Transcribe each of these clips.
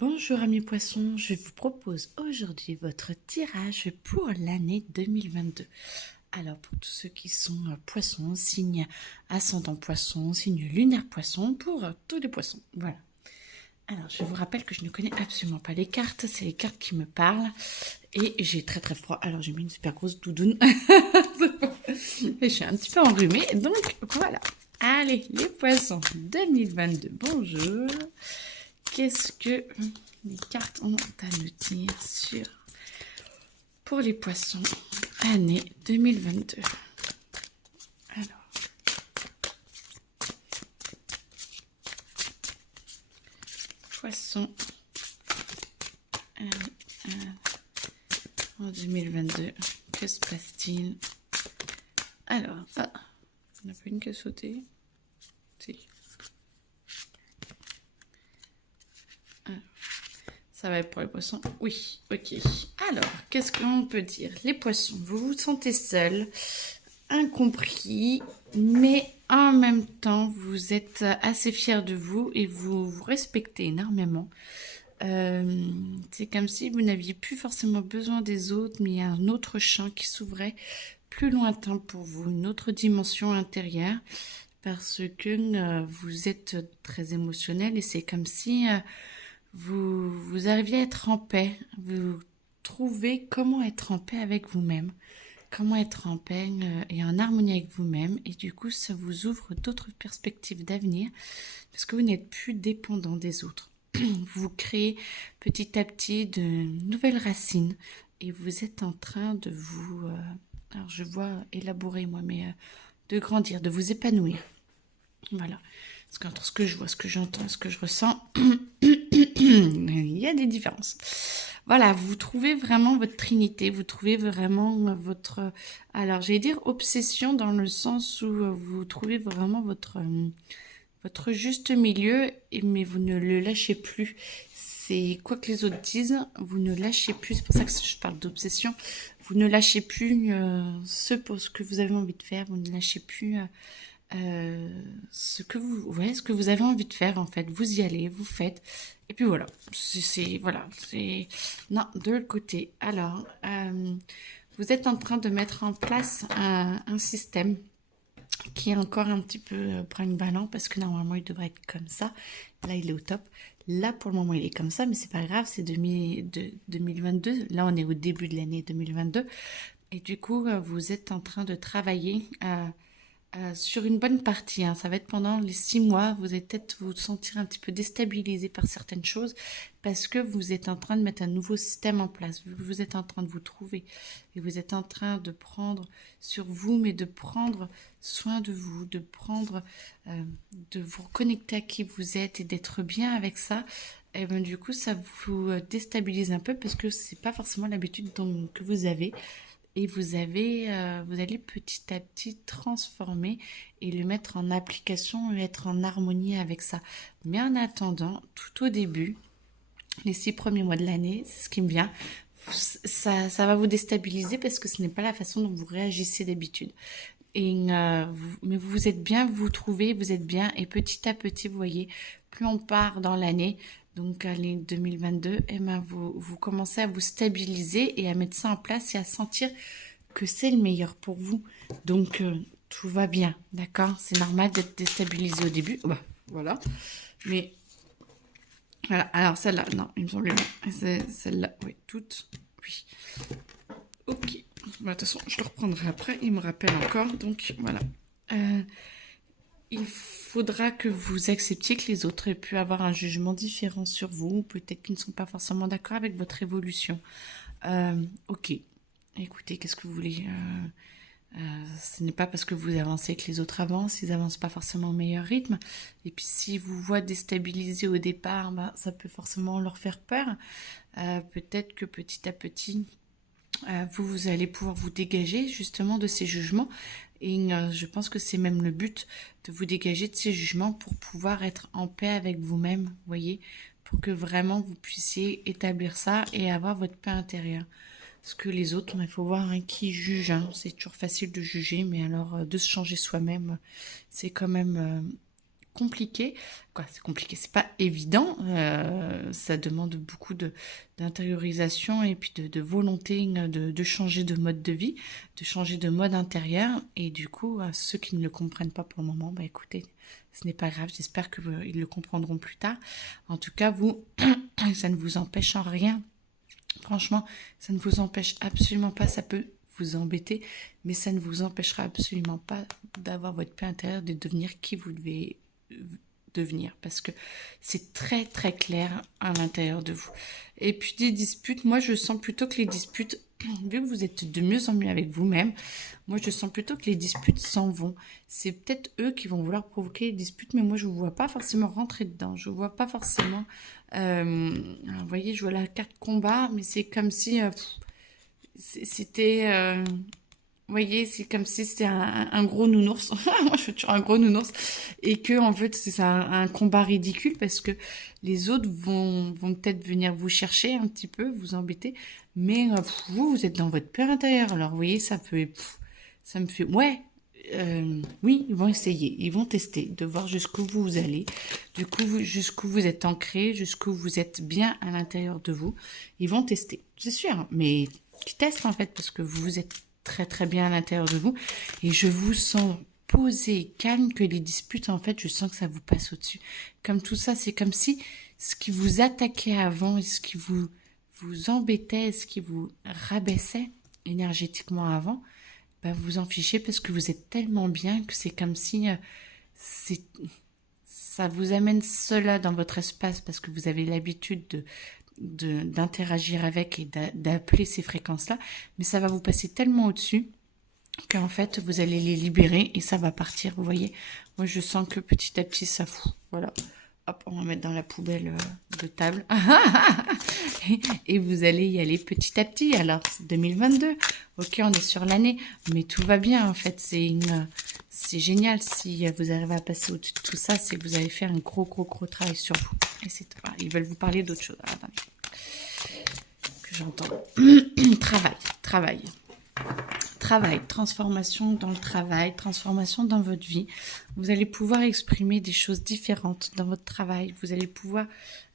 Bonjour amis poissons, je vous propose aujourd'hui votre tirage pour l'année 2022. Alors pour tous ceux qui sont poissons, signe ascendant poisson, signe lunaire poisson, pour tous les poissons, voilà. Alors je vous rappelle que je ne connais absolument pas les cartes, c'est les cartes qui me parlent et j'ai très très froid, alors j'ai mis une super grosse doudoune et je suis un petit peu enrhumée, donc voilà. Allez les poissons 2022, bonjour. Qu'est-ce que les cartes ont à nous dire sur pour les poissons année 2022? Alors, poissons en 2022, que se passe-t-il? Alors, on n'a pas une qui a sauté. Si. Alors, ça va être pour les poissons? Oui, ok. Alors, qu'est-ce qu'on peut dire? Les poissons, vous vous sentez seul, incompris, mais en même temps, vous êtes assez fiers de vous et vous vous respectez énormément. C'est comme si vous n'aviez plus forcément besoin des autres, mais il y a un autre champ qui s'ouvrait plus lointain pour vous, une autre dimension intérieure, parce que vous êtes très émotionnel et c'est comme si vous arriviez à être en paix, vous trouvez comment être en paix avec vous-même, comment être en paix et en harmonie avec vous-même, et du coup ça vous ouvre d'autres perspectives d'avenir, parce que vous n'êtes plus dépendant des autres. Vous créez petit à petit de nouvelles racines et vous êtes en train de vous, alors je vois élaborer moi, mais de grandir, de vous épanouir. Voilà. Parce qu'entre ce que je vois, ce que j'entends, ce que je ressens, il y a des différences. Voilà, vous trouvez vraiment votre trinité, vous trouvez vraiment votre, alors j'allais dire obsession dans le sens où vous trouvez vraiment votre juste milieu, mais vous ne le lâchez plus. C'est quoi que les autres disent, vous ne lâchez plus. C'est pour ça que je parle d'obsession. Vous ne lâchez plus ce que vous avez envie de faire. Vous ne lâchez plus ce que vous avez envie de faire en fait. Vous y allez, vous faites. Et puis voilà. Voilà. C'est non de l'autre côté. Alors, vous êtes en train de mettre en place un système qui est encore un petit peu brinque-ballant parce que normalement il devrait être comme ça. Là il est au top. Là pour le moment il est comme ça, mais c'est pas grave, c'est 2022. Là on est au début de l'année 2022. Et du coup vous êtes en train de travailler sur une bonne partie, hein. Ça va être pendant les 6 mois. Vous allez peut-être vous sentir un petit peu déstabilisé par certaines choses parce que vous êtes en train de mettre un nouveau système en place. Vous êtes en train de vous trouver et vous êtes en train de prendre sur vous, mais de prendre soin de vous, de vous reconnecter à qui vous êtes et d'être bien avec ça. Et ben du coup, ça vous déstabilise un peu parce que c'est pas forcément l'habitude que vous avez et vous allez petit à petit transformer et le mettre en application et être en harmonie avec ça. Mais en attendant, tout au début, les 6 premiers mois de l'année, c'est ce qui me vient, ça va vous déstabiliser parce que ce n'est pas la façon dont vous réagissez d'habitude. Mais vous êtes bien, vous trouvez, vous êtes bien, et petit à petit, vous voyez, plus on part dans l'année, donc l'année 2022, et ben vous commencez à vous stabiliser et à mettre ça en place et à sentir que c'est le meilleur pour vous. Donc tout va bien, d'accord? C'est normal d'être déstabilisé au début. Bah, voilà. Mais voilà, alors celle-là, non, il me semble bien. C'est celle-là, oui, toutes, oui. Ok. Bah, de toute façon, je le reprendrai après. Il me rappelle encore. Donc, voilà. Il faudra que vous acceptiez que les autres aient pu avoir un jugement différent sur vous. Peut-être qu'ils ne sont pas forcément d'accord avec votre évolution. Ok. Écoutez, qu'est-ce que vous voulez ce n'est pas parce que vous avancez que les autres avancent, ils avancent pas forcément au meilleur rythme. Et puis si vous voient déstabiliser au départ, bah, ça peut forcément leur faire peur. Peut-être que petit à petit, vous allez pouvoir vous dégager justement de ces jugements. Et je pense que c'est même le but de vous dégager de ces jugements pour pouvoir être en paix avec vous-même, vous voyez, pour que vraiment vous puissiez établir ça et avoir votre paix intérieure. Parce que les autres, il faut voir qui juge, hein. C'est toujours facile de juger, mais alors de se changer soi-même, c'est quand même compliqué. Quoi, c'est compliqué, c'est pas évident. Ça demande beaucoup d'intériorisation et puis de volonté de changer de mode de vie, de changer de mode intérieur. Et du coup, à ceux qui ne le comprennent pas pour le moment, bah écoutez, ce n'est pas grave. J'espère qu'ils le comprendront plus tard. En tout cas, vous, ça ne vous empêche en rien. Franchement, ça ne vous empêche absolument pas. Ça peut vous embêter, mais ça ne vous empêchera absolument pas d'avoir votre paix intérieure, de devenir qui vous devez devenir, parce que c'est très très clair à l'intérieur de vous. Et puis des disputes, moi je sens plutôt que les disputes, vu que vous êtes de mieux en mieux avec vous-même, moi je sens plutôt que les disputes s'en vont. C'est peut-être eux qui vont vouloir provoquer les disputes, mais moi je ne vous vois pas forcément rentrer dedans, je ne vois pas forcément, vous voyez, je vois la carte combat, mais c'est comme si c'était... vous voyez, c'est comme si c'était un gros nounours. Moi, je suis toujours un gros nounours. Et que, en fait, c'est un combat ridicule parce que les autres vont peut-être venir vous chercher un petit peu, vous embêter. Mais vous êtes dans votre peur intérieur. Alors, vous voyez, ça me fait... Ouais, oui, ils vont essayer. Ils vont tester de voir jusqu'où vous allez. Du coup, jusqu'où vous êtes ancré, jusqu'où vous êtes bien à l'intérieur de vous. Ils vont tester, c'est sûr. Mais qui testent, en fait, parce que vous êtes très très bien à l'intérieur de vous et je vous sens posé, calme, que les disputes, en fait, je sens que ça vous passe au-dessus. Comme tout ça, c'est comme si ce qui vous attaquait avant, ce qui vous embêtait, ce qui vous rabaissait énergétiquement avant, bah, vous en fichez parce que vous êtes tellement bien que c'est comme si ça vous amène cela dans votre espace parce que vous avez l'habitude d'interagir avec et d'appeler ces fréquences-là, mais ça va vous passer tellement au-dessus qu'en fait, vous allez les libérer et ça va partir, vous voyez. Moi, je sens que petit à petit, ça fout. Voilà. Hop, on va mettre dans la poubelle de table. Et vous allez y aller petit à petit. Alors, c'est 2022. Ok, on est sur l'année, mais tout va bien, en fait. C'est génial. Si vous arrivez à passer au-dessus de tout ça, c'est que vous allez faire un gros travail sur vous. Et c'est tout. Voilà, ils veulent vous parler d'autre chose. Alors, attendez. Que j'entends. Travail, transformation dans le travail, transformation dans votre vie. Vous allez pouvoir exprimer des choses différentes dans votre travail. Vous allez pouvoir...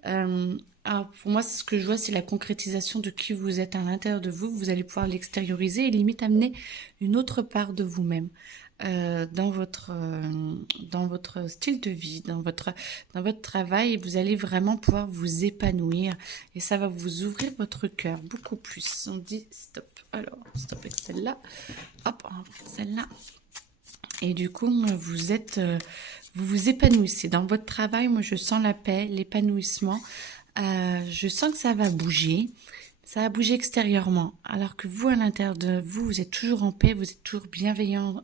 alors pour moi, ce que je vois, c'est la concrétisation de qui vous êtes à l'intérieur de vous. Vous allez pouvoir l'extérioriser et limite amener une autre part de vous-même. Dans votre style de vie, dans votre travail, et vous allez vraiment pouvoir vous épanouir et ça va vous ouvrir votre cœur beaucoup plus. On dit stop. Alors, stop avec celle-là. Hop, on va prendre celle-là. Et du coup, vous vous épanouissez dans votre travail. Moi, je sens la paix, l'épanouissement. Je sens que ça va bouger. Ça va bouger extérieurement, alors que vous, à l'intérieur de vous, vous êtes toujours en paix, vous êtes toujours bienveillant,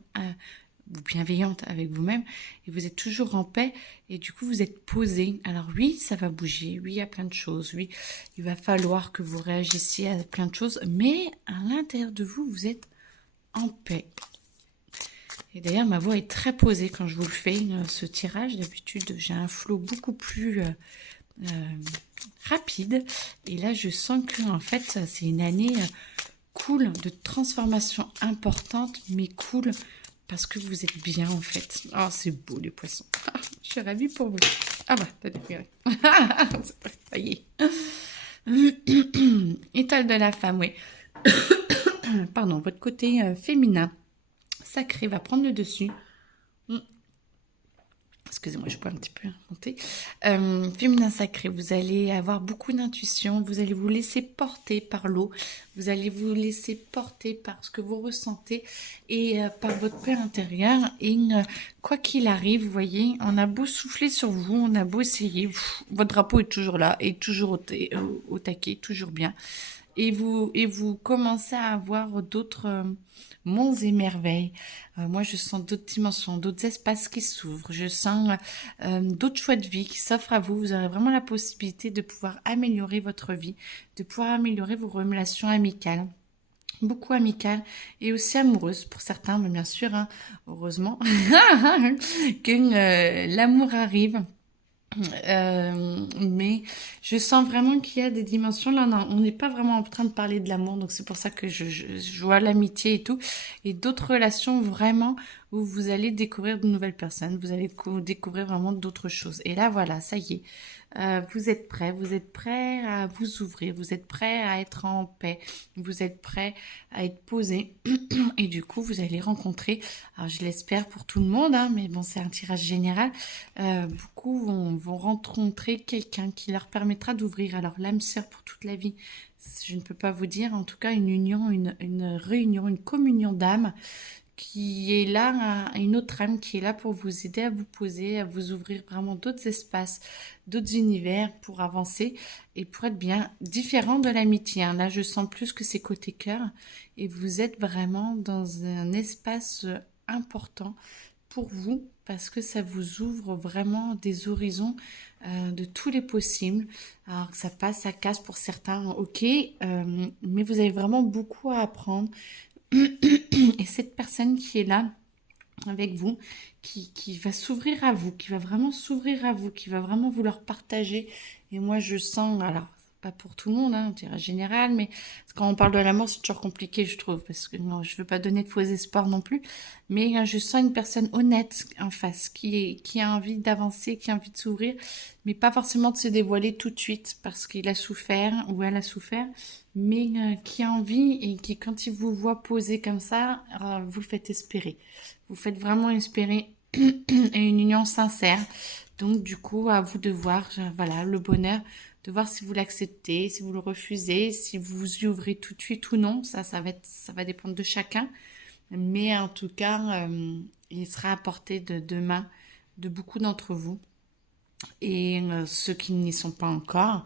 bienveillante avec vous-même, et vous êtes toujours en paix, et du coup, vous êtes posé. Alors oui, ça va bouger, oui, il y a plein de choses, oui, il va falloir que vous réagissiez à plein de choses, mais à l'intérieur de vous, vous êtes en paix. Et d'ailleurs, ma voix est très posée quand je vous le fais, ce tirage. D'habitude, j'ai un flow beaucoup plus... rapide, et là je sens que en fait c'est une année cool, de transformation importante, mais cool parce que vous êtes bien en fait. Oh, c'est beau les poissons. Je suis ravie pour vous. Ah bah t'as déféré. Ça y est. Étoile de la femme, oui. Pardon, votre côté féminin sacré va prendre le dessus. Excusez-moi, je peux un petit peu monter. Féminin sacré, vous allez avoir beaucoup d'intuition, vous allez vous laisser porter par l'eau, vous allez vous laisser porter par ce que vous ressentez et par votre paix intérieure. Et quoi qu'il arrive, vous voyez, on a beau souffler sur vous, on a beau essayer, votre drapeau est toujours là, est toujours au taquet, toujours bien. Et vous commencez à avoir d'autres monts et merveilles. Moi, je sens d'autres dimensions, d'autres espaces qui s'ouvrent. Je sens d'autres choix de vie qui s'offrent à vous. Vous aurez vraiment la possibilité de pouvoir améliorer votre vie, de pouvoir améliorer vos relations amicales. Beaucoup amicales et aussi amoureuses pour certains, mais bien sûr, hein, heureusement, que l'amour arrive. Mais je sens vraiment qu'il y a des dimensions. Là, non, on n'est pas vraiment en train de parler de l'amour, donc c'est pour ça que je vois l'amitié et tout. Et d'autres relations vraiment où vous allez découvrir de nouvelles personnes, vous allez découvrir vraiment d'autres choses. Et là, voilà, ça y est. Vous êtes prêt à vous ouvrir, vous êtes prêt à être en paix, vous êtes prêt à être posé. Et du coup, vous allez rencontrer, alors je l'espère pour tout le monde, hein, mais bon, c'est un tirage général, beaucoup vont rencontrer quelqu'un qui leur permettra d'ouvrir. Alors l'âme sœur pour toute la vie, je ne peux pas vous dire, en tout cas une union, une réunion, une communion d'âmes qui est là, une autre âme qui est là pour vous aider à vous poser, à vous ouvrir vraiment d'autres espaces, d'autres univers pour avancer et pour être bien différent de l'amitié, hein. Là, je sens plus que c'est côté cœur et vous êtes vraiment dans un espace important pour vous parce que ça vous ouvre vraiment des horizons de tous les possibles. Alors que ça passe, ça casse pour certains, ok, mais vous avez vraiment beaucoup à apprendre. Et cette personne qui est là avec vous, qui va s'ouvrir à vous, qui va vraiment s'ouvrir à vous, qui va vraiment vouloir partager. Et moi, je sens, alors, pas pour tout le monde, hein, on dirait général, mais quand on parle de l'amour, c'est toujours compliqué, je trouve, parce que non, je veux pas donner de faux espoirs non plus. Mais je sens une personne honnête en face, qui a envie d'avancer, qui a envie de s'ouvrir, mais pas forcément de se dévoiler tout de suite, parce qu'il a souffert ou elle a souffert, mais qui a envie et qui, quand il vous voit poser comme ça, vous le faites espérer. Vous faites vraiment espérer et une union sincère. Donc, du coup, à vous de voir, voilà, le bonheur, de voir si vous l'acceptez, si vous le refusez, si vous vous y ouvrez tout de suite ou non. Ça va dépendre de chacun. Mais en tout cas, il sera à portée de main de beaucoup d'entre vous. Et ceux qui n'y sont pas encore,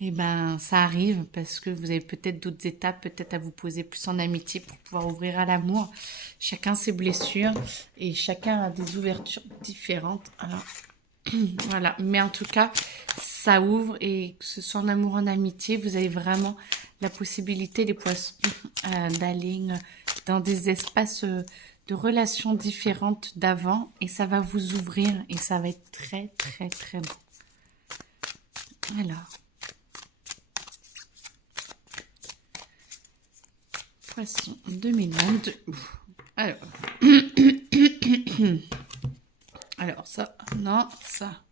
eh ben, ça arrive parce que vous avez peut-être d'autres étapes, peut-être à vous poser plus en amitié pour pouvoir ouvrir à l'amour. Chacun ses blessures et chacun a des ouvertures différentes. Alors, voilà. Mais en tout cas, ça ouvre et que ce soit en amour, en amitié, vous avez vraiment la possibilité, les poissons, d'aller dans des espaces de relations différentes d'avant et ça va vous ouvrir et ça va être très très très beau. Alors, poisson 2022. Alors, alors ça, non, ça,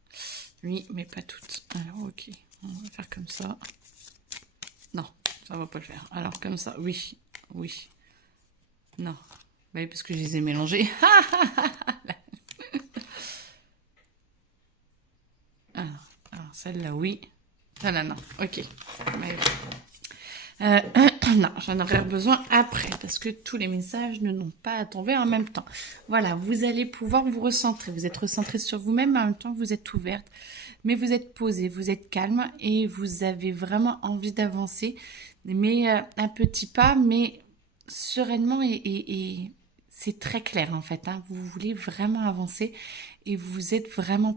oui, mais pas toutes. Alors, ok, on va faire comme ça. Non, ça va pas le faire. Alors, comme ça, oui, oui, non. Oui, parce que je les ai mélangés. Alors celle-là, oui. Celle-là, non. Ok. Mais, non, j'en aurai besoin après parce que tous les messages ne n'ont pas à tomber en même temps. Voilà, vous allez pouvoir vous recentrer. Vous êtes recentré sur vous-même, mais en même temps, vous êtes ouverte. Mais vous êtes posé, vous êtes calme et vous avez vraiment envie d'avancer. Mais un petit pas, mais sereinement et c'est très clair en fait, hein. Vous voulez vraiment avancer et vous êtes vraiment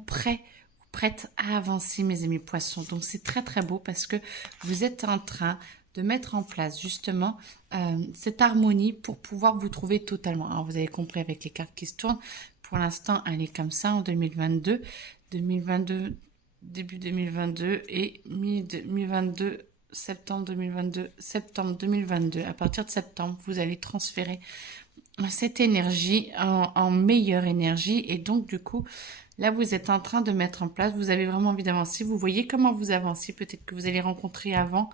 prête à avancer, mes amis poissons. Donc c'est très très beau parce que vous êtes en train de mettre en place justement cette harmonie pour pouvoir vous trouver totalement. Alors vous avez compris avec les cartes qui se tournent, pour l'instant elle est comme ça en 2022, début 2022 et mi-2022, septembre 2022, septembre 2022. À partir de septembre, vous allez transférer cette énergie en meilleure énergie et donc du coup là vous êtes en train de mettre en place, vous avez vraiment envie d'avancer, vous voyez comment vous avancez, peut-être que vous allez rencontrer avant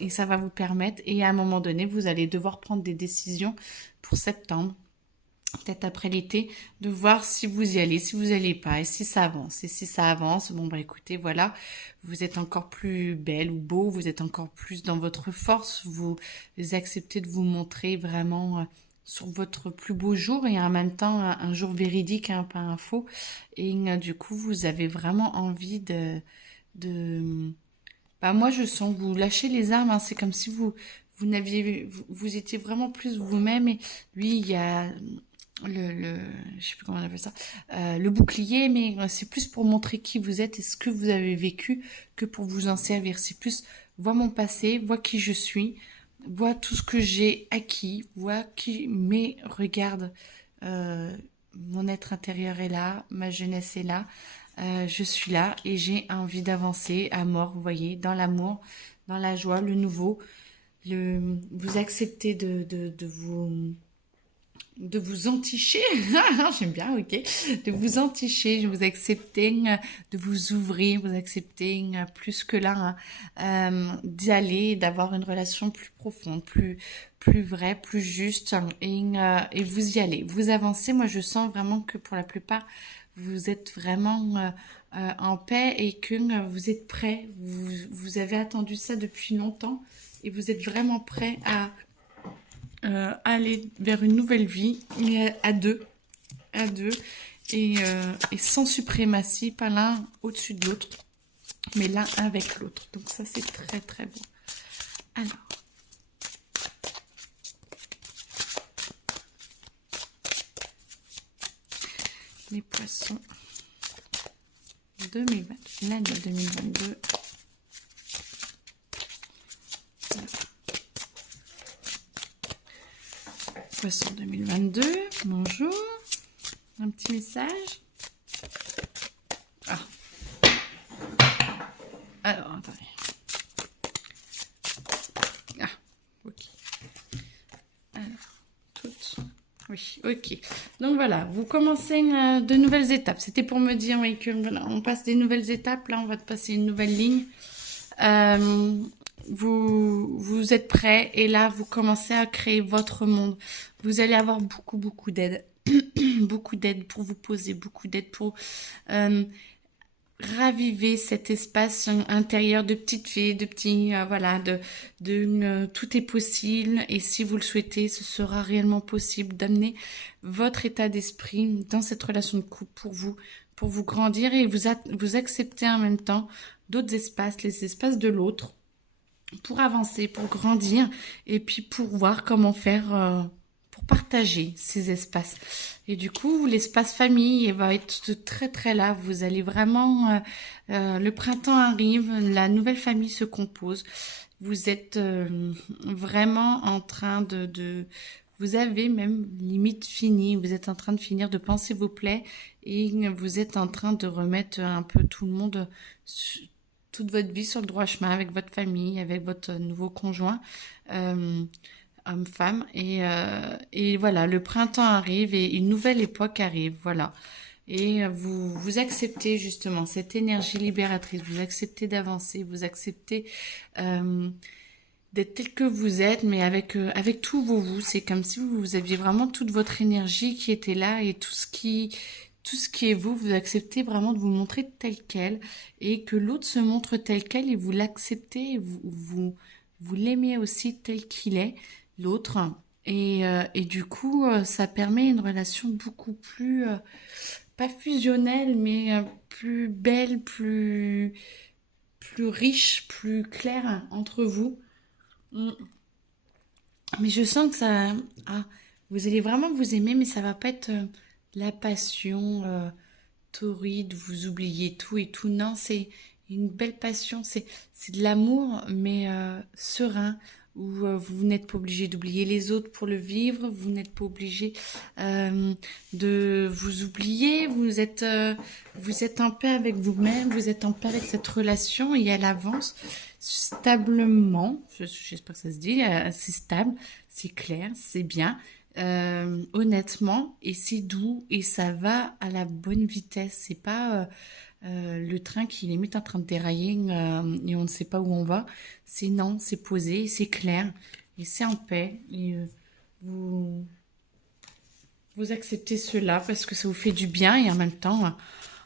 et ça va vous permettre et à un moment donné vous allez devoir prendre des décisions pour septembre, peut-être après l'été, de voir si vous y allez, si vous allez pas et si ça avance. Et si ça avance, bon bah écoutez, voilà, vous êtes encore plus belle ou beau, vous êtes encore plus dans votre force, vous acceptez de vous montrer vraiment sur votre plus beau jour et en même temps un jour véridique, hein, pas un faux. Et du coup, vous avez vraiment envie de... Bah moi, je sens vous lâcher les armes, hein, c'est comme si vous étiez vraiment plus vous-même et lui, il y a je sais plus comment on appelle ça, le bouclier, mais c'est plus pour montrer qui vous êtes et ce que vous avez vécu que pour vous en servir. C'est plus, vois mon passé, vois qui je suis, vois tout ce que j'ai acquis, mais regarde, mon être intérieur est là, ma jeunesse est là, Je suis là et j'ai envie d'avancer à mort, vous voyez, dans l'amour, dans la joie, le nouveau. Vous acceptez de vous enticher, j'aime bien, ok, de vous enticher, vous acceptez de vous ouvrir, vous acceptez plus que là, d'y aller, d'avoir une relation plus profonde, plus vraie, plus juste, et vous y allez, vous avancez. Moi, je sens vraiment que pour la plupart, vous êtes vraiment en paix et que vous êtes prêts, vous avez attendu ça depuis longtemps et vous êtes vraiment prêts à aller vers une nouvelle vie, mais à deux, et sans suprématie, pas l'un au-dessus de l'autre, mais l'un avec l'autre. Donc ça, c'est très très beau. Alors, les poissons 2020, l'année 2022. Poisson 2022, bonjour. Un petit message. Ah. Alors, attendez. Ah, ok. Alors, toutes. Oui, ok. Donc voilà, vous commencez de nouvelles étapes. C'était pour me dire, oui, que voilà, on passe des nouvelles étapes. Là, on va passer une nouvelle ligne. Vous êtes prêts et là, vous commencez à créer votre monde. Vous allez avoir beaucoup d'aide. Beaucoup d'aide pour vous poser, beaucoup d'aide pour raviver cet espace intérieur de petite fée, de petit, voilà, tout est possible. Et si vous le souhaitez, ce sera réellement possible d'amener votre état d'esprit dans cette relation de couple pour vous grandir et vous accepter en même temps d'autres espaces, les espaces de l'autre, pour avancer, pour grandir et puis pour voir comment faire pour partager ces espaces. Et du coup, l'espace famille va être très très là. Vous allez vraiment... le printemps arrive, la nouvelle famille se compose. Vous êtes vraiment en train vous avez même limite fini. Vous êtes en train de finir de panser vos plaies et vous êtes en train de remettre un peu tout le monde... toute votre vie sur le droit chemin avec votre famille, avec votre nouveau conjoint, homme-femme. Et voilà, le printemps arrive et une nouvelle époque arrive, voilà. Et vous acceptez justement cette énergie libératrice, vous acceptez d'avancer, vous acceptez d'être tel que vous êtes, mais avec tous vos vous. C'est comme si vous aviez vraiment toute votre énergie qui était là et tout ce qui est vous, vous acceptez vraiment de vous montrer tel quel et que l'autre se montre tel quel et vous l'acceptez et vous l'aimez aussi tel qu'il est, l'autre. Et du coup, ça permet une relation beaucoup plus, pas fusionnelle, mais plus belle, plus riche, plus claire entre vous. Mm. Mais je sens que ça... Ah, vous allez vraiment vous aimer, mais ça va pas être la passion torride, vous oubliez tout et tout. Non, c'est une belle passion, c'est de l'amour, mais serein, où vous n'êtes pas obligé d'oublier les autres pour le vivre, vous n'êtes pas obligé de vous oublier, vous êtes en paix avec vous-même, vous êtes en paix avec cette relation et elle avance stablement, j'espère que ça se dit, c'est stable, c'est clair, c'est bien. Honnêtement, et c'est doux et ça va à la bonne vitesse. C'est pas le train qui est limite en train de dérailler et on ne sait pas où on va. C'est non, c'est posé, c'est clair et c'est en paix. Et vous acceptez cela parce que ça vous fait du bien et en même temps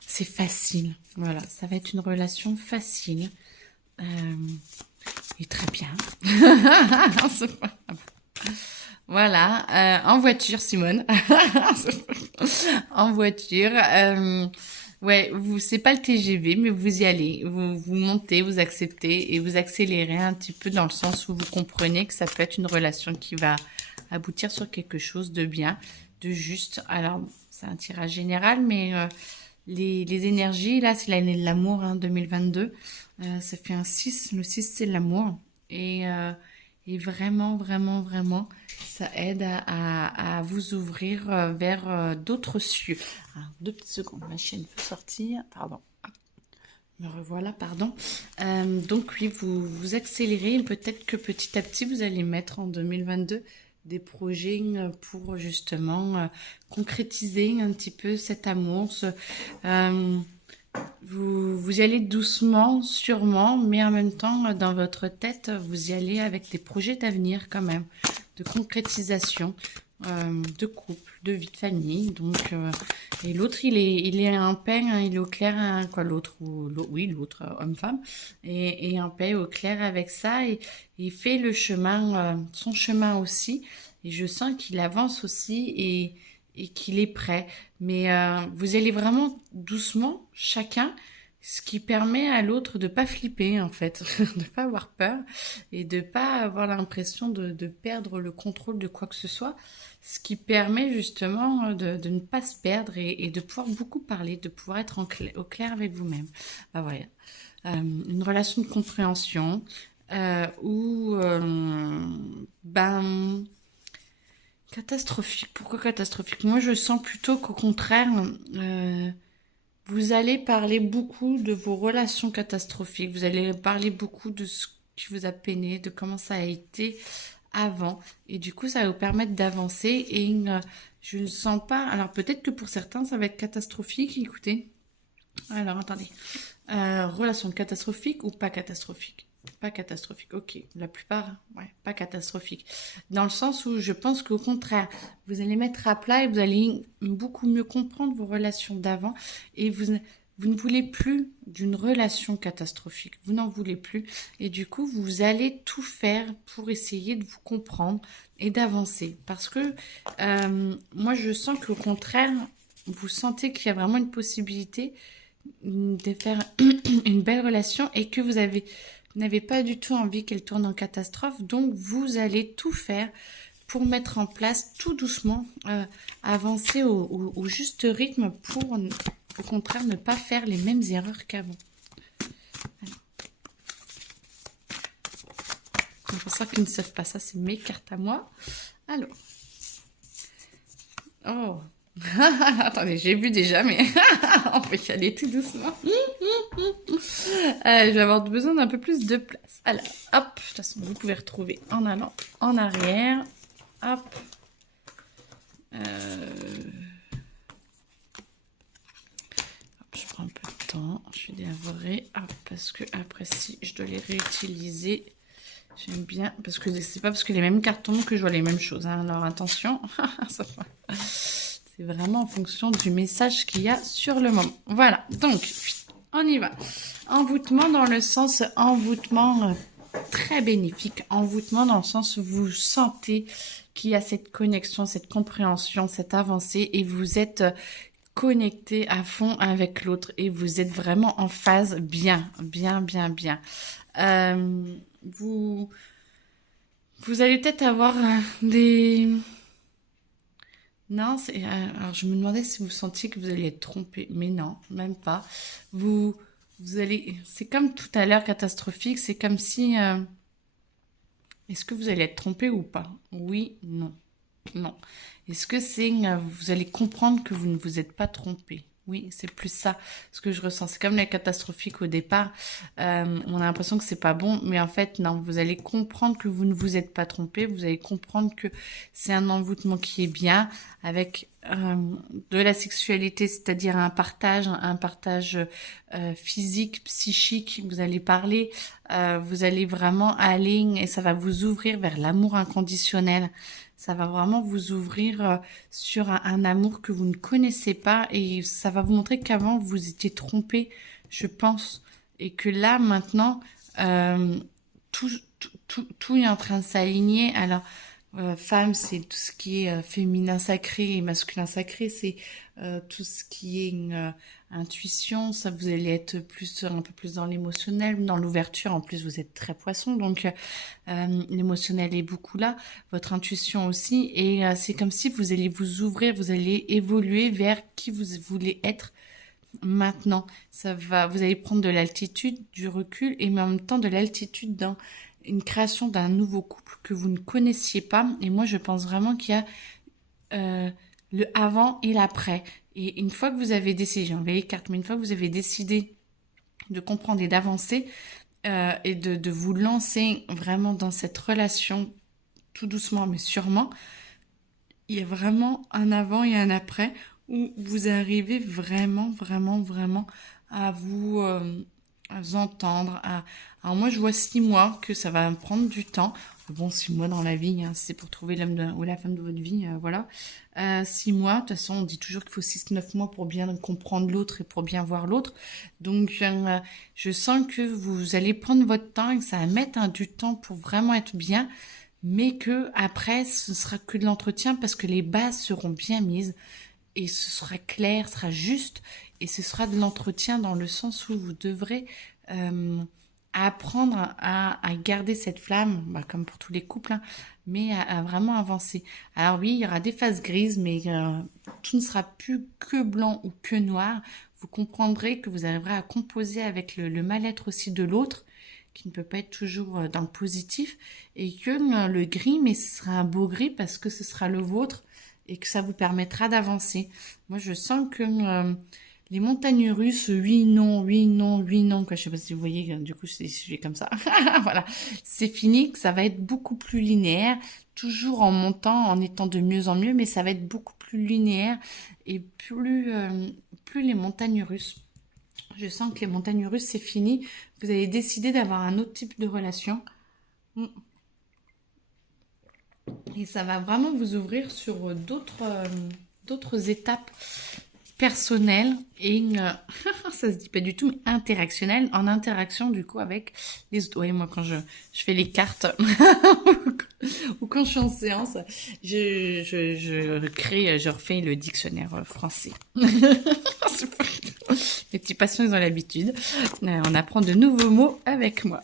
c'est facile. Voilà, ça va être une relation facile et très bien. Voilà, en voiture, Simone. En voiture. Ouais, c'est pas le TGV, mais vous y allez. Vous montez, vous acceptez et vous accélérez un petit peu dans le sens où vous comprenez que ça peut être une relation qui va aboutir sur quelque chose de bien, de juste. Alors, c'est un tirage général, mais les énergies, là, c'est l'année de l'amour, hein, 2022. Ça fait un 6. Le 6, c'est l'amour. Et vraiment, vraiment, vraiment, ça aide à vous ouvrir vers d'autres cieux. Alors, 2 petites secondes, ma chienne peut sortir. Pardon. Me revoilà, pardon. Donc oui, vous accélérez. Peut-être que petit à petit, vous allez mettre en 2022 des projets pour justement concrétiser un petit peu cet amour. Euh, vous y allez doucement, sûrement, mais en même temps, dans votre tête, vous y allez avec des projets d'avenir quand même, de concrétisation, de couple, de vie de famille. Donc, et l'autre, il est en paix, hein, il est au clair, hein, quoi, oui, l'autre, homme-femme, et en paix, au clair avec ça, et il fait le chemin, son chemin aussi, et je sens qu'il avance aussi, et qu'il est prêt. Mais vous allez vraiment doucement, chacun, ce qui permet à l'autre de pas flipper, en fait, de pas avoir peur et de pas avoir l'impression de perdre le contrôle de quoi que ce soit, ce qui permet justement de ne pas se perdre et de pouvoir beaucoup parler, de pouvoir être au clair avec vous-même. Bah, voilà. Une relation de compréhension où ben catastrophique. Pourquoi catastrophique? Moi, je sens plutôt qu'au contraire, vous allez parler beaucoup de vos relations catastrophiques. Vous allez parler beaucoup de ce qui vous a peiné, de comment ça a été avant. Et du coup, ça va vous permettre d'avancer. Et je ne sens pas... Alors, peut-être que pour certains, ça va être catastrophique. Écoutez. Alors, attendez. Relation catastrophique ou pas catastrophique? Pas catastrophique, ok. La plupart, ouais, pas catastrophique. Dans le sens où je pense qu'au contraire, vous allez mettre à plat et vous allez beaucoup mieux comprendre vos relations d'avant et vous ne voulez plus d'une relation catastrophique. Vous n'en voulez plus. Et du coup, vous allez tout faire pour essayer de vous comprendre et d'avancer. Parce que moi, je sens qu'au contraire, vous sentez qu'il y a vraiment une possibilité de faire une belle relation et que vous n'avez pas du tout envie qu'elle tourne en catastrophe. Donc, vous allez tout faire pour mettre en place tout doucement, avancer au juste rythme pour, au contraire, ne pas faire les mêmes erreurs qu'avant. C'est pour ça qu'ils ne savent pas ça, c'est mes cartes à moi. Alors. Oh. Attendez, j'ai vu déjà, mais on peut y aller tout doucement. Je vais avoir besoin d'un peu plus de place. Alors, hop, de toute façon, vous pouvez retrouver en allant en arrière. Hop. Je prends un peu de temps. Je suis dévorée. Hop, parce que après, si je dois les réutiliser, j'aime bien. Parce que c'est pas parce que les mêmes cartons que je vois les mêmes choses. Hein. Alors, attention. C'est vraiment en fonction du message qu'il y a sur le moment. Voilà, donc, on y va. Envoûtement dans le sens envoûtement très bénéfique. Envoûtement dans le sens où vous sentez qu'il y a cette connexion, cette compréhension, cette avancée et vous êtes connecté à fond avec l'autre et vous êtes vraiment en phase bien. Vous allez peut-être avoir des... Non, alors je me demandais si vous sentiez que vous alliez être trompé, mais non, même pas. Vous allez, c'est comme tout à l'heure catastrophique, c'est comme si, est-ce que vous allez être trompé ou pas? Oui, non, non. Est-ce que vous allez comprendre que vous ne vous êtes pas trompé? Oui, c'est plus ça ce que je ressens. C'est comme les catastrophiques au départ. On a l'impression que c'est pas bon, mais en fait, non. Vous allez comprendre que vous ne vous êtes pas trompé. Vous allez comprendre que c'est un envoûtement qui est bien, avec de la sexualité, c'est-à-dire un partage physique, psychique. Vous allez parler, vous allez vraiment aller et ça va vous ouvrir vers l'amour inconditionnel. Ça va vraiment vous ouvrir sur un amour que vous ne connaissez pas et ça va vous montrer qu'avant vous étiez trompé, je pense, et que là maintenant tout est en train de s'aligner. Alors femme, c'est tout ce qui est féminin sacré et masculin sacré, c'est tout ce qui est intuition, ça vous allez être un peu plus dans l'émotionnel, dans l'ouverture. En plus, vous êtes très poisson, donc l'émotionnel est beaucoup là, votre intuition aussi, et c'est comme si vous allez vous ouvrir, vous allez évoluer vers qui vous voulez être maintenant. Vous allez prendre de l'altitude, du recul et mais en même temps de l'altitude dans une création d'un nouveau couple que vous ne connaissiez pas. Et moi, je pense vraiment qu'il y a le avant et l'après. Et une fois que vous avez décidé, j'ai enlevé les cartes, mais une fois que vous avez décidé de comprendre et d'avancer et de vous lancer vraiment dans cette relation tout doucement mais sûrement, il y a vraiment un avant et un après où vous arrivez vraiment, vraiment, vraiment à vous entendre. Alors moi, je vois 6 mois que ça va me prendre du temps. Bon, 6 mois dans la vie, hein, c'est pour trouver l'homme ou la femme de votre vie, voilà. 6 mois, de toute façon, on dit toujours qu'il faut 6, 9 mois pour bien comprendre l'autre et pour bien voir l'autre. Donc, je sens que vous allez prendre votre temps et que ça va mettre du temps pour vraiment être bien, mais que après, ce sera que de l'entretien parce que les bases seront bien mises et ce sera clair, sera juste, et ce sera de l'entretien dans le sens où vous devrez apprendre à garder cette flamme, bah, comme pour tous les couples, hein, mais à vraiment avancer. Alors oui, il y aura des phases grises, mais tout ne sera plus que blanc ou que noir. Vous comprendrez que vous arriverez à composer avec le mal-être aussi de l'autre, qui ne peut pas être toujours dans le positif, et que le gris, mais ce sera un beau gris parce que ce sera le vôtre, et que ça vous permettra d'avancer. Moi, je sens que les montagnes russes, oui, non, oui, non, oui, non, quoi. Je sais pas si vous voyez, du coup, c'est sujet comme ça. Voilà, c'est fini, que ça va être beaucoup plus linéaire, toujours en montant, en étant de mieux en mieux, mais ça va être beaucoup plus linéaire et plus les montagnes russes. Je sens que les montagnes russes, c'est fini. Vous avez décidé d'avoir un autre type de relation. Et ça va vraiment vous ouvrir sur d'autres étapes personnelles et ça se dit pas du tout, mais interactionnelles, en interaction du coup avec les autres. Ouais, moi quand je fais les cartes ou quand je suis en séance, je refais le dictionnaire français. Les petits patients, ils ont l'habitude. On apprend de nouveaux mots avec moi.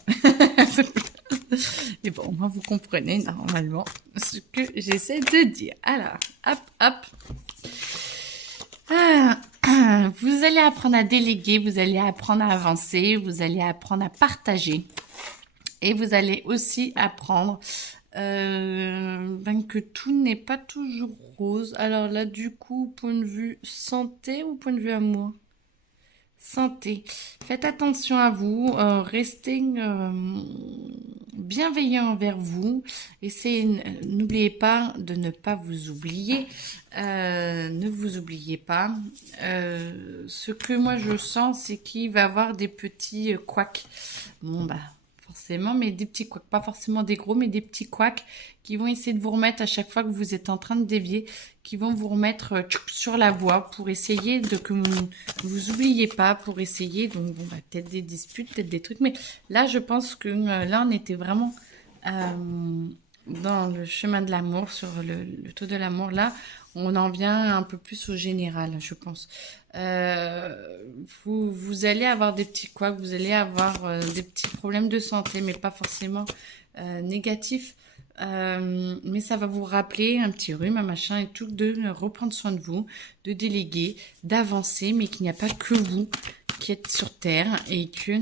Mais bon, moi, vous comprenez normalement ce que j'essaie de dire. Alors, hop, hop. Vous allez apprendre à déléguer, vous allez apprendre à avancer, vous allez apprendre à partager. Et vous allez aussi apprendre que tout n'est pas toujours rose. Alors là, du coup, point de vue santé ou point de vue amour ? Santé. Faites attention à vous, restez bienveillant envers vous. N'oubliez pas de ne pas vous oublier. Ne vous oubliez pas. Ce que moi je sens, c'est qu'il va y avoir des petits couacs. Bon bah forcément, mais des petits couacs, pas forcément des gros, mais des petits couacs qui vont essayer de vous remettre à chaque fois que vous êtes en train de dévier, qui vont vous remettre sur la voie pour essayer de que vous oubliez pas, pour essayer, donc bon, bah, peut-être des disputes, peut-être des trucs, mais là, je pense que là, on était vraiment dans le chemin de l'amour, sur le taux de l'amour, là, on en vient un peu plus au général, je pense. Vous allez avoir des petits couacs, vous allez avoir des petits problèmes de santé, mais pas forcément négatifs. Mais ça va vous rappeler un petit rhume, un machin et tout, de reprendre soin de vous, de déléguer, d'avancer, mais qu'il n'y a pas que vous qui êtes sur Terre et que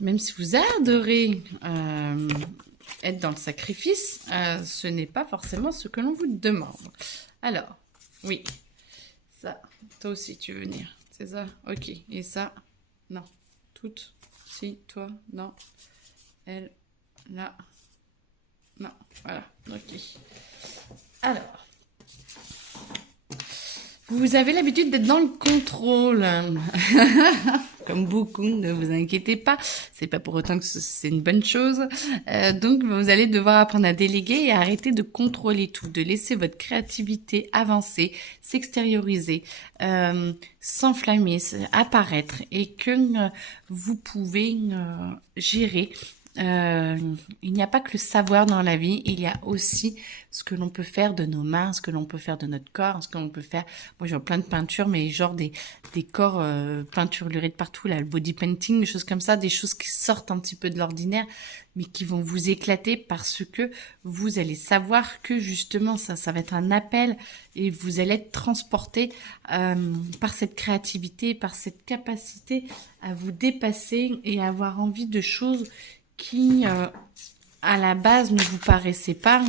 même si vous adorez être dans le sacrifice, ce n'est pas forcément ce que l'on vous demande. Alors, oui, ça, toi aussi tu veux venir, c'est ça? Ok, et ça, non, toutes, si, toi, non, elle, là, non, voilà, ok. Alors, vous avez l'habitude d'être dans le contrôle. Comme beaucoup, ne vous inquiétez pas. C'est pas pour autant que c'est une bonne chose. Donc, vous allez devoir apprendre à déléguer et arrêter de contrôler tout, de laisser votre créativité avancer, s'extérioriser, s'enflammer, apparaître et que vous pouvez gérer il n'y a pas que le savoir dans la vie, il y a aussi ce que l'on peut faire de nos mains, ce que l'on peut faire de notre corps, ce que l'on peut faire. Moi, j'ai plein de peintures, mais genre des corps peinturlurés de partout, là, le body painting, des choses comme ça, des choses qui sortent un petit peu de l'ordinaire, mais qui vont vous éclater parce que vous allez savoir que justement, ça va être un appel et vous allez être transporté par cette créativité, par cette capacité à vous dépasser et à avoir envie de choses qui à la base ne vous paraissaient pas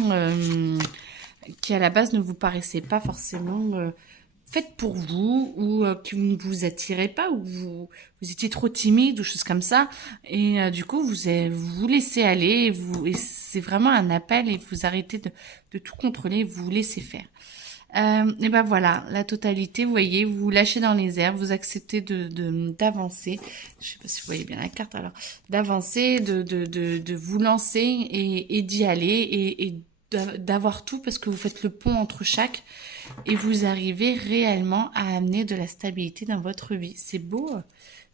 forcément faites pour vous ou qui ne vous attiraient pas ou vous étiez trop timide ou choses comme ça et du coup vous laissez aller et c'est vraiment un appel et vous arrêtez de tout contrôler, vous vous laissez faire. Et ben voilà, la totalité, vous voyez, vous lâchez dans les airs, vous acceptez d'avancer. Je sais pas si vous voyez bien la carte alors, d'avancer, de vous lancer et d'y aller et d'avoir tout parce que vous faites le pont entre chaque et vous arrivez réellement à amener de la stabilité dans votre vie. C'est beau.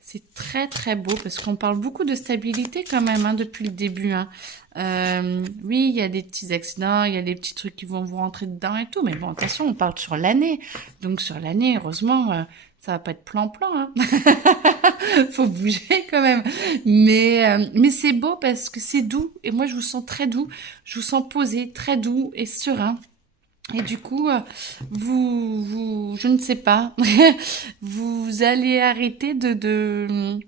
C'est très très beau parce qu'on parle beaucoup de stabilité quand même hein, depuis le début. Hein. Oui, il y a des petits accidents, il y a des petits trucs qui vont vous rentrer dedans et tout. Mais bon, attention, on parle sur l'année. Donc sur l'année, heureusement, ça va pas être plan-plan. Hein. Faut bouger quand même. Mais c'est beau parce que c'est doux. Et moi, je vous sens très doux. Je vous sens posé, très doux et serein. Et du coup, je ne sais pas, vous allez arrêter je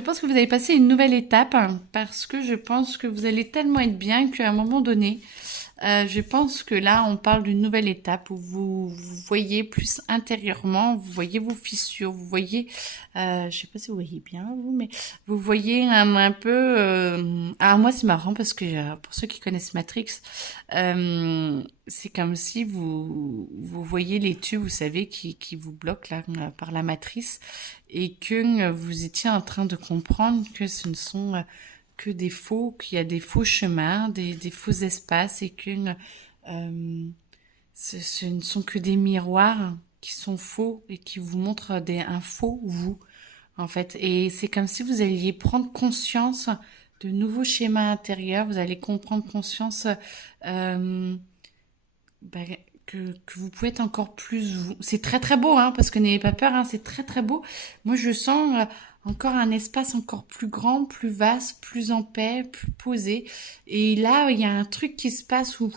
pense que vous allez passer une nouvelle étape hein, parce que je pense que vous allez tellement être bien qu'à un moment donné, je pense que là, on parle d'une nouvelle étape où vous voyez plus intérieurement, vous voyez vos fissures, vous voyez, je sais pas si vous voyez bien vous, mais vous voyez un peu. Alors moi, c'est marrant parce que pour ceux qui connaissent Matrix, c'est comme si vous voyez les tubes, vous savez, qui vous bloquent là par la matrice et que vous étiez en train de comprendre que ce ne sont que qu'il y a des faux chemins, des faux espaces et que ce ne sont que des miroirs qui sont faux et qui vous montrent un faux vous, en fait. Et c'est comme si vous alliez prendre conscience de nouveaux schémas intérieurs, vous allez comprendre conscience que vous pouvez être encore plus vous. C'est très très beau, hein, parce que n'ayez pas peur, hein, c'est très très beau. Moi, je sens encore un espace encore plus grand, plus vaste, plus en paix, plus posé. Et là, il y a un truc qui se passe où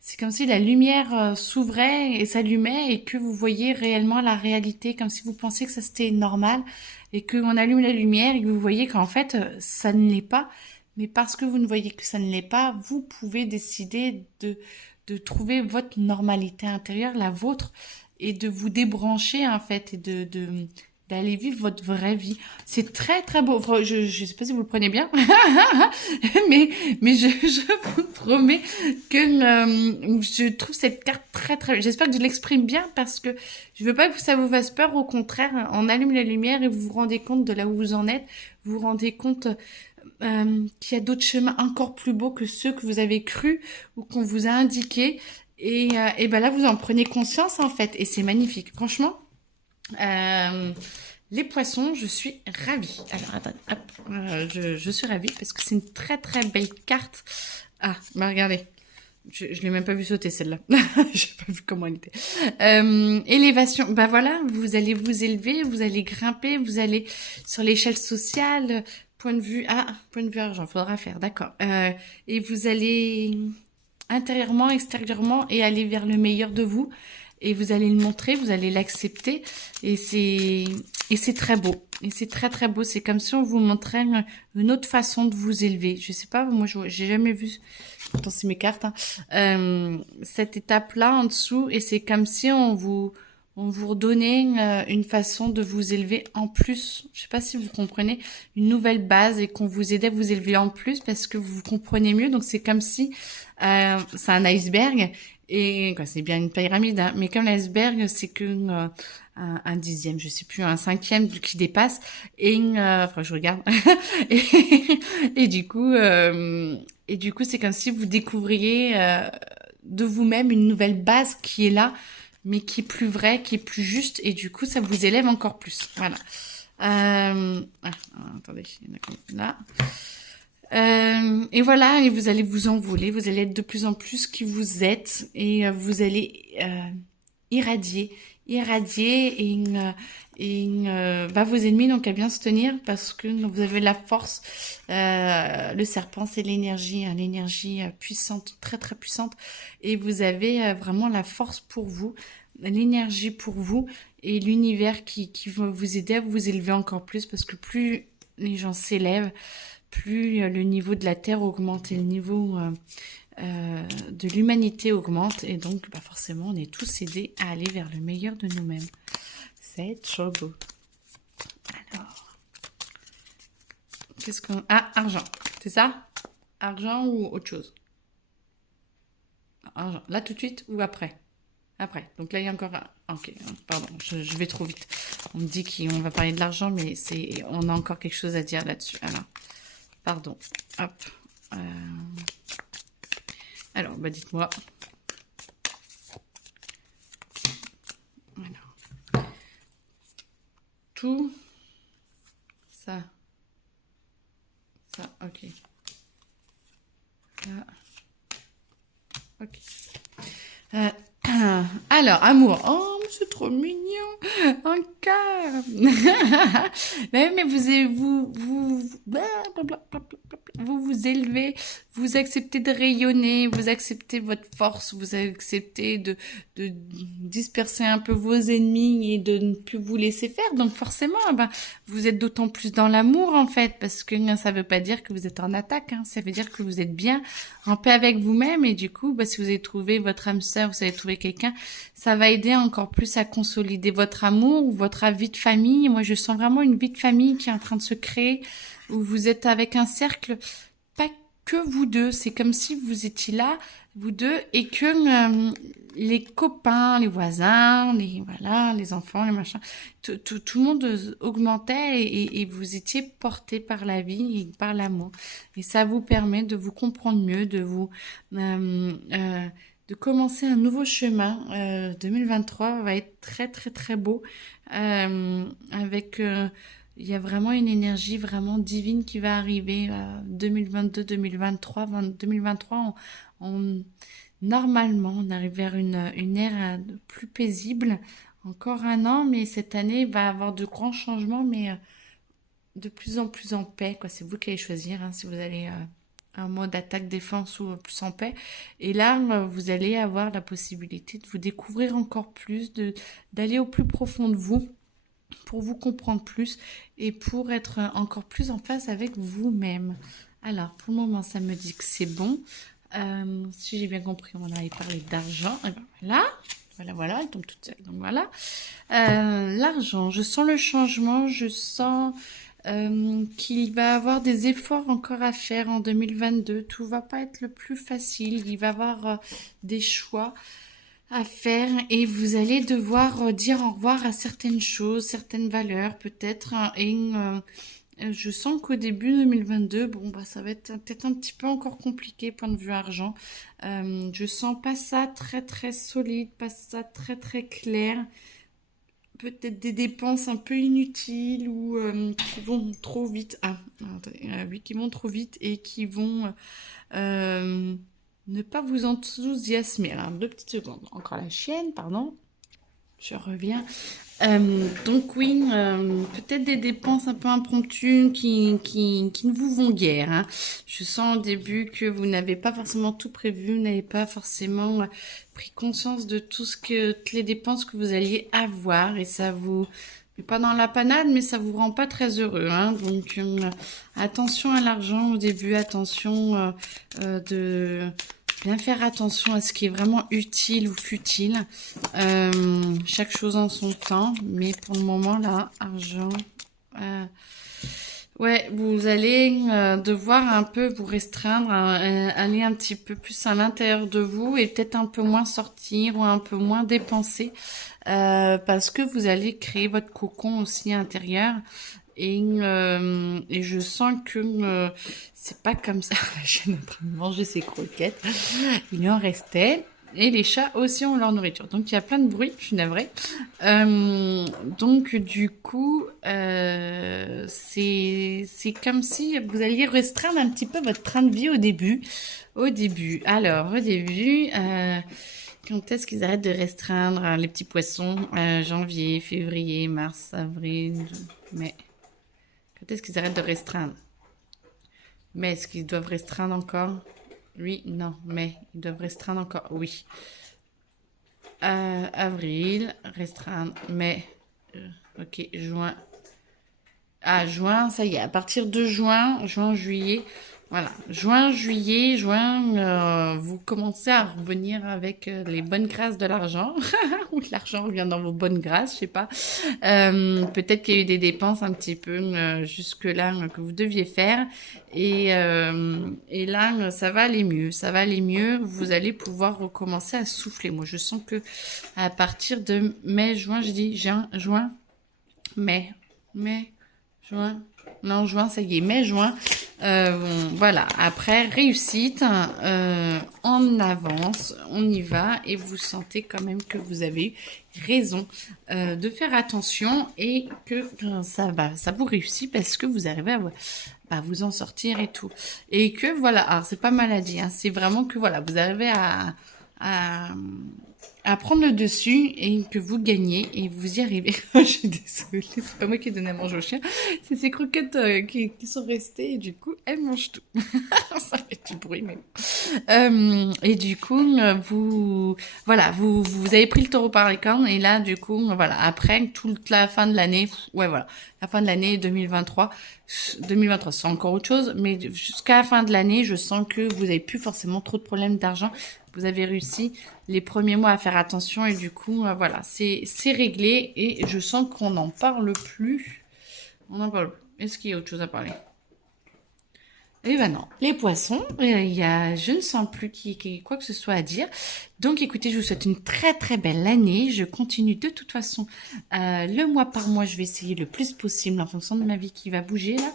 c'est comme si la lumière s'ouvrait et s'allumait et que vous voyez réellement la réalité, comme si vous pensiez que ça c'était normal et qu'on allume la lumière et que vous voyez qu'en fait, ça ne l'est pas. Mais parce que vous ne voyez que ça ne l'est pas, vous pouvez décider de trouver votre normalité intérieure, la vôtre, et de vous débrancher en fait, et d'aller vivre votre vraie vie. C'est très très beau. Je sais pas si vous le prenez bien, mais je vous promets que je trouve cette carte très très. J'espère que je l'exprime bien parce que je veux pas que ça vous fasse peur. Au contraire, on allume la lumière et vous vous rendez compte de là où vous en êtes. Vous vous rendez compte qu'il y a d'autres chemins encore plus beaux que ceux que vous avez cru ou qu'on vous a indiqués. Et ben là, vous en prenez conscience en fait. Et c'est magnifique. Franchement, les poissons, je suis ravie. Alors, attends, hop, je suis ravie parce que c'est une très très belle carte. Ah, bah regardez. Je l'ai même pas vu sauter celle-là. J'ai pas vu comment elle était. Élévation. Bah voilà, vous allez vous élever, vous allez grimper, vous allez sur l'échelle sociale. Point de vue argent, faudra faire, d'accord. Et vous allez intérieurement, extérieurement et aller vers le meilleur de vous. Et vous allez le montrer, vous allez l'accepter. Et c'est très beau. Et c'est très très beau. C'est comme si on vous montrait une autre façon de vous élever. Je sais pas, moi j'ai jamais vu. Pourtant c'est mes cartes. Hein. Cette étape-là en dessous. Et c'est comme si on vous redonnait une façon de vous élever en plus. Je sais pas si vous comprenez, une nouvelle base et qu'on vous aidait à vous élever en plus parce que vous comprenez mieux. Donc c'est comme si c'est un iceberg et quoi, c'est bien une pyramide, hein, mais comme l'iceberg, c'est que un dixième, je sais plus, un cinquième qui dépasse et enfin je regarde et du coup c'est comme si vous découvriez de vous-même une nouvelle base qui est là mais qui est plus vrai, qui est plus juste, et du coup, ça vous élève encore plus. Voilà. Attendez, il y en a là. Et voilà, et vous allez vous envoler, vous allez être de plus en plus qui vous êtes et vous allez irradier, bah, vos ennemis n'ont qu'à bien se tenir parce que vous avez la force. Le serpent, c'est l'énergie, hein, l'énergie puissante, très très puissante, et vous avez vraiment la force pour vous, l'énergie pour vous et l'univers qui va vous aider à vous élever encore plus parce que plus les gens s'élèvent, plus le niveau de la Terre augmente et le niveau de l'humanité augmente. Et donc, bah forcément, on est tous aidés à aller vers le meilleur de nous-mêmes. C'est trop beau. Alors, qu'est-ce qu'on... Ah, argent, c'est ça? Argent ou autre chose? Argent, là tout de suite ou après? Après. Donc là, il y a encore un... Ok, pardon, je vais trop vite. On me dit qu'on va parler de l'argent, mais on a encore quelque chose à dire là-dessus. Alors, pardon. Hop. Alors, bah dites-moi. Alors. Tout ça. Ça, ok. Là. Ok. Alors, amour. Oh, c'est trop mignon. Un cœur. Mais vous élevez, vous acceptez de rayonner, vous acceptez votre force, vous acceptez de disperser un peu vos ennemis et de ne plus vous laisser faire. Donc forcément, ben, vous êtes d'autant plus dans l'amour en fait, parce que ça veut pas dire que vous êtes en attaque, hein. Ça veut dire que vous êtes bien en paix avec vous-même, et du coup, bah, si vous avez trouvé votre âme sœur, vous avez trouvé quelqu'un, ça va aider encore plus à consolider votre amour ou votre vie de famille. Moi, je sens vraiment une vie de famille qui est en train de se créer, où vous êtes avec un cercle, pas que vous deux, c'est comme si vous étiez là, vous deux, et que les copains, les voisins, les enfants, les machins, tout le monde augmentait, et vous étiez portés par la vie et par l'amour. Et ça vous permet de vous comprendre mieux, de commencer un nouveau chemin. 2023 va être très très très beau, avec il y a vraiment une énergie vraiment divine qui va arriver. 2022, 2023, 2023, normalement on arrive vers une ère plus paisible. Encore un an, mais cette année va avoir de grands changements, mais de plus en plus en paix, quoi. C'est vous qui allez choisir, hein, si vous allez un mode attaque, défense ou plus en paix. Et là, vous allez avoir la possibilité de vous découvrir encore plus, d'aller au plus profond de vous, pour vous comprendre plus et pour être encore plus en phase avec vous-même. Alors, pour le moment, ça me dit que c'est bon. Si j'ai bien compris, on avait parlé d'argent. Et ben voilà, elle tombe toute seule. Donc voilà. L'argent, je sens le changement, je sens qu'il va avoir des efforts encore à faire en 2022. Tout va pas être le plus facile. Il va y avoir des choix à faire, et vous allez devoir dire au revoir à certaines choses, certaines valeurs peut-être, et je sens qu'au début 2022, bon bah ça va être peut-être un petit peu encore compliqué point de vue argent. Je sens pas ça très très solide, pas ça très très clair. Peut-être des dépenses un peu inutiles ou qui vont trop vite. Oui, qui vont trop vite et qui vont ne pas vous enthousiasmer. Alors, 2 petites secondes. Encore la chienne, pardon. Je reviens. Donc oui, peut-être des dépenses un peu impromptues qui ne vous vont guère, hein. Je sens au début que vous n'avez pas forcément tout prévu, vous n'avez pas forcément pris conscience de toutes les dépenses que vous alliez avoir, et ça vous met pas dans la panade, mais ça vous rend pas très heureux, hein. Donc attention à l'argent au début, attention de bien faire attention à ce qui est vraiment utile ou futile. Chaque chose en son temps. Mais pour le moment, là, argent... ouais, vous allez devoir un peu vous restreindre, aller un petit peu plus à l'intérieur de vous et peut-être un peu moins sortir ou un peu moins dépenser. Parce que vous allez créer votre cocon aussi intérieur. Et je sens que c'est pas comme ça. La chaîne est en train de manger ses croquettes. Il en restait. Et les chats aussi ont leur nourriture. Donc il y a plein de bruit, je suis navrée. Donc du coup, c'est comme si vous alliez restreindre un petit peu votre train de vie au début. Alors au début, quand est-ce qu'ils arrêtent de restreindre les petits poissons? Janvier, février, mars, avril, mai. Quand est-ce qu'ils arrêtent de restreindre? Mais est-ce qu'ils doivent restreindre encore? Oui, non, mais ils doivent restreindre encore. Oui. Avril, restreindre, mai. Ok, juin. Ah, juin, ça y est, à partir de juin, juillet, voilà, juin, vous commencez à revenir avec les bonnes grâces de l'argent, ou l'argent revient dans vos bonnes grâces, je sais pas. Peut-être qu'il y a eu des dépenses un petit peu jusque-là que vous deviez faire, et là, ça va aller mieux, vous allez pouvoir recommencer à souffler. Moi, je sens que à partir de mai, juin, juin, mai, mai. Juin. Non, juin, ça y est, mai, juin. Voilà, après, réussite, en avance, on y va et vous sentez quand même que vous avez eu raison de faire attention et que ça vous réussit parce que vous arrivez à vous en sortir et tout. Et que voilà, alors c'est pas maladie, hein, c'est vraiment que voilà, vous arrivez à, à prendre le dessus et que vous gagnez et vous y arrivez. Je suis désolée, c'est pas moi qui ai donné à manger au chien, c'est ces croquettes qui sont restées et du coup elles mangent tout. Ça fait du bruit mais et du coup vous avez pris le taureau par les cornes et là du coup voilà, après toute la fin de l'année, ouais voilà, la fin de l'année 2023 c'est encore autre chose, mais jusqu'à la fin de l'année je sens que vous avez plus forcément trop de problèmes d'argent. Vous avez réussi les premiers mois à faire attention et du coup, voilà, c'est réglé et je sens qu'on n'en parle plus. On n'en parle plus. Est-ce qu'il y a autre chose à parler? Eh ben non, les poissons, je ne sens plus qu'il y ait quoi que ce soit à dire. Donc écoutez, je vous souhaite une très très belle année. Je continue de toute façon le mois par mois. Je vais essayer le plus possible en fonction de ma vie qui va bouger là.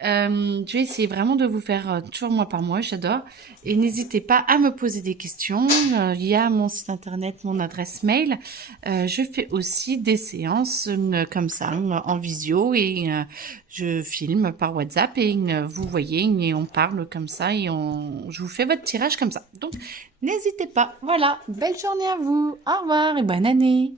Je vais essayer vraiment de vous faire toujours mois par mois, j'adore. Et n'hésitez pas à me poser des questions. Il y a mon site internet, mon adresse mail. Je fais aussi des séances comme ça, en visio, et je filme par WhatsApp et vous voyez, et on parle comme ça, et je vous fais votre tirage comme ça. Donc, n'hésitez pas. Voilà, belle journée à vous. Au revoir et bonne année.